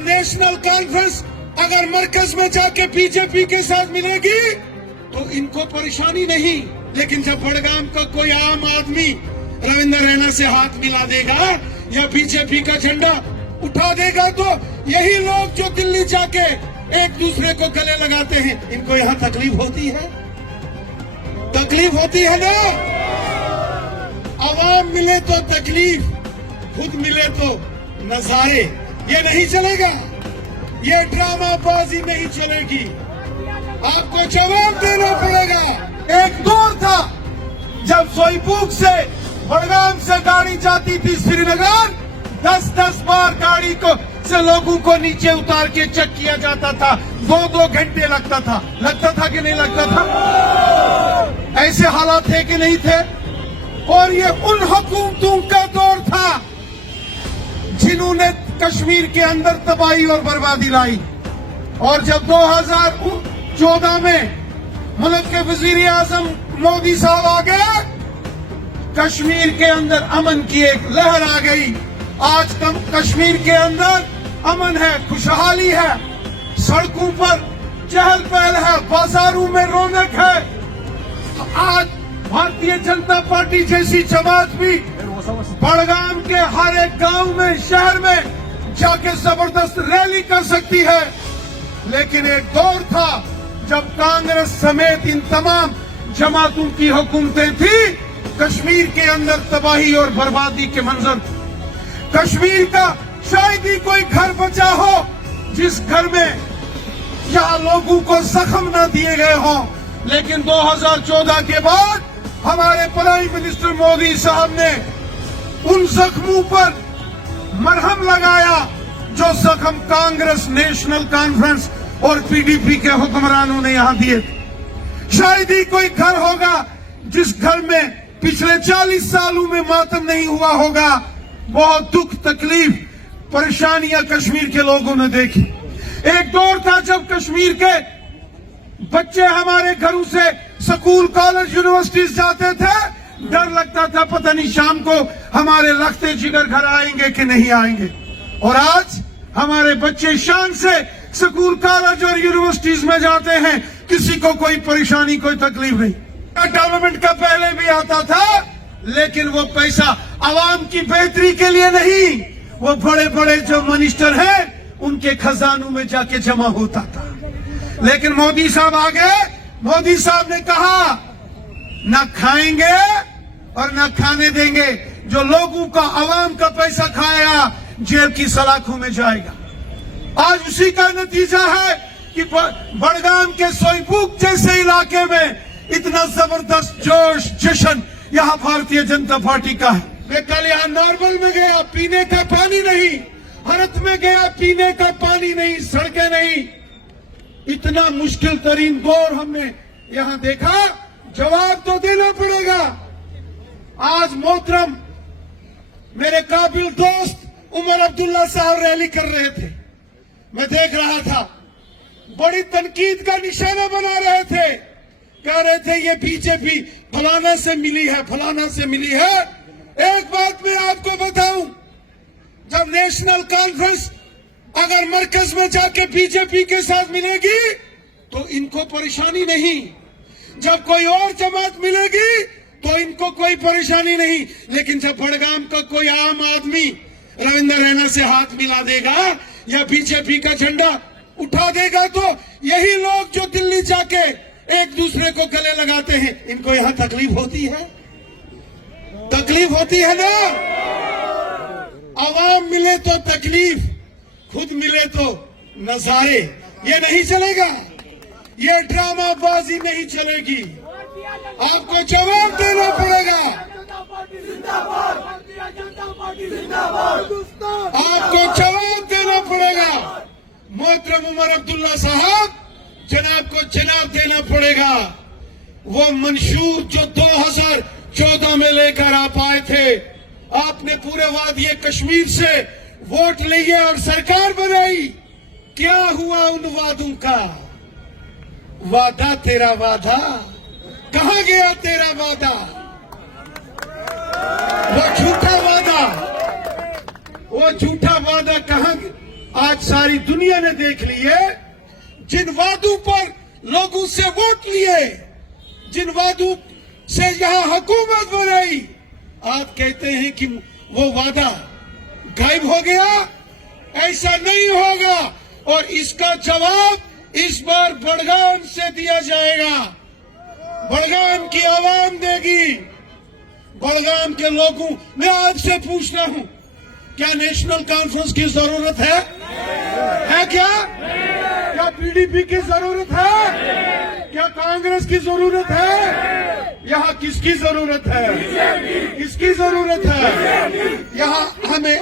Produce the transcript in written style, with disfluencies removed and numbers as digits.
जब national conference अगर मरकज में जाके बीजेपी के साथ मिलेगी तो इनको परेशानी नहीं, लेकिन जब बड़गाम का कोई आम आदमी रविंद्र रैना से हाथ मिला देगा या बीजेपी का झंडा उठा देगा तो यही लोग जो दिल्ली जाके एक दूसरे को गले लगाते हैं, इनको यहाँ तकलीफ होती है, तकलीफ होती है ना। आवाम मिले तो तकलीफ, खुद मिले तो नजारे। ये नहीं चलेगा, ये ड्रामा बाजी नहीं चलेगी, आपको जवाब देना पड़ेगा। एक दौर था जब सोईपुर से बड़गाम से गाड़ी जाती थी श्रीनगर, 10-10 बार गाड़ी को से लोगों को नीचे उतार के चेक किया जाता था, 2-2 घंटे लगता था कि नहीं लगता था? ऐसे हालात थे कि नहीं थे? और ये उन हुकूमतों का दौर था जिन्होंने कश्मीर के अंदर तबाही और बर्बादी लाई। और जब 2014 में मुल्क के वजीर आजम मोदी साहब आ गए, कश्मीर के अंदर अमन की एक लहर आ गई। आज कश्मीर के अंदर अमन है, खुशहाली है, सड़कों पर चहल पहल है, बाजारों में रौनक है। आज भारतीय जनता पार्टी जैसी जमात भी बड़गाम के हर एक गांव में, शहर में जाके जबरदस्त रैली कर सकती है। लेकिन एक दौर था जब कांग्रेस समेत इन तमाम जमातों की हुकूमतें थी, कश्मीर के अंदर तबाही और बर्बादी के मंजर। कश्मीर का शायद ही कोई घर बचा हो जिस घर में जहां लोगों को जख्म न दिए गए हों। लेकिन 2014 के बाद हमारे प्राइम मिनिस्टर मोदी साहब ने उन जख्मों पर मरहम लगाया जो जख्म कांग्रेस, नेशनल कॉन्फ्रेंस और पीडीपी के हुक्मरानों ने यहां दिए थे। शायद ही कोई घर होगा जिस घर में पिछले 40 सालों में मातम नहीं हुआ होगा। बहुत दुख, तकलीफ, परेशानियां कश्मीर के लोगों ने देखी। एक दौर था जब कश्मीर के बच्चे हमारे घरों से स्कूल, कॉलेज, यूनिवर्सिटीज जाते थे, डर लगता था पता नहीं शाम को हमारे लखते जिगर घर आएंगे कि नहीं आएंगे। और आज हमारे बच्चे शान से स्कूल, कॉलेज और यूनिवर्सिटीज में जाते हैं, किसी को कोई परेशानी, कोई तकलीफ नहीं। डेवलपमेंट का पहले भी आता था, लेकिन वो पैसा आवाम की बेहतरी के लिए नहीं, वो बड़े बड़े जो मिनिस्टर हैं उनके खजानों में जाके जमा होता था। लेकिन मोदी साहब आ गए, मोदी साहब ने कहा न खाएंगे और न खाने देंगे। जो लोगों का, आवाम का पैसा खाएगा जेल की सलाखों में जाएगा। आज उसी का नतीजा है कि बड़गाम के सोईपुर जैसे इलाके में इतना जबरदस्त जोश, जश्न यहाँ भारतीय जनता पार्टी का है। मैं कल यहाँ नॉर्मल में गया, पीने का पानी नहीं, हरत में गया, पीने का पानी नहीं, सड़कें नहीं। इतना मुश्किल तरीन दौर हमने यहाँ देखा, जवाब तो देना पड़ेगा। आज मोहतरम मेरे काबिल दोस्त उमर अब्दुल्ला साहब रैली कर रहे थे, मैं देख रहा था, बड़ी तनकीद का निशाना बना रहे थे, कह रहे थे ये बीजेपी फलाना से मिली है, फलाना से मिली है। एक बात मैं आपको बताऊं, जब नेशनल कॉन्फ्रेंस अगर मरकज में जाके बीजेपी के साथ मिलेगी तो इनको परेशानी नहीं, जब कोई और जमात मिलेगी तो इनको कोई परेशानी नहीं। लेकिन जब बड़गाम का कोई आम आदमी रविंद्र रैना से हाथ मिला देगा या बीजेपी का झंडा उठा देगा तो यही लोग जो दिल्ली जाके एक दूसरे को गले लगाते हैं, इनको यहाँ तकलीफ होती है, तकलीफ होती है ना। आवाम मिले तो तकलीफ, खुद मिले तो नजारे। ये नहीं चलेगा, ये ड्रामा बाजी नहीं चलेगी, आपको जवाब देना पड़ेगा, आपको जवाब देना पड़ेगा। मोहतरम उमर अब्दुल्ला साहब, जनाब को जवाब देना पड़ेगा। वो मंशूर जो 2014 में लेकर आप आए थे, आपने पूरे वादी कश्मीर से वोट लिए और सरकार बनाई, क्या हुआ उन वादों का? वादा तेरा वादा, कहां गया तेरा वादा? वो झूठा वादा, वो झूठा वादा कहां आज सारी दुनिया ने देख ली है, जिन वादों पर लोगों से वोट लिए, जिन वादों से यहाँ हुकूमत बनाई, आप कहते हैं कि वो वादा गायब हो गया। ऐसा नहीं होगा और इसका जवाब इस बार बड़गाम से दिया जाएगा। बड़गाम की आवाम देगी। बड़गाम के लोगों, मैं आपसे पूछता हूं, क्या नेशनल कॉन्फ्रेंस की जरूरत है? है क्या? क्या पीडीपी की जरूरत है? क्या कांग्रेस की जरूरत है? यहाँ किसकी जरूरत है? किसकी जरूरत है? यहाँ हमें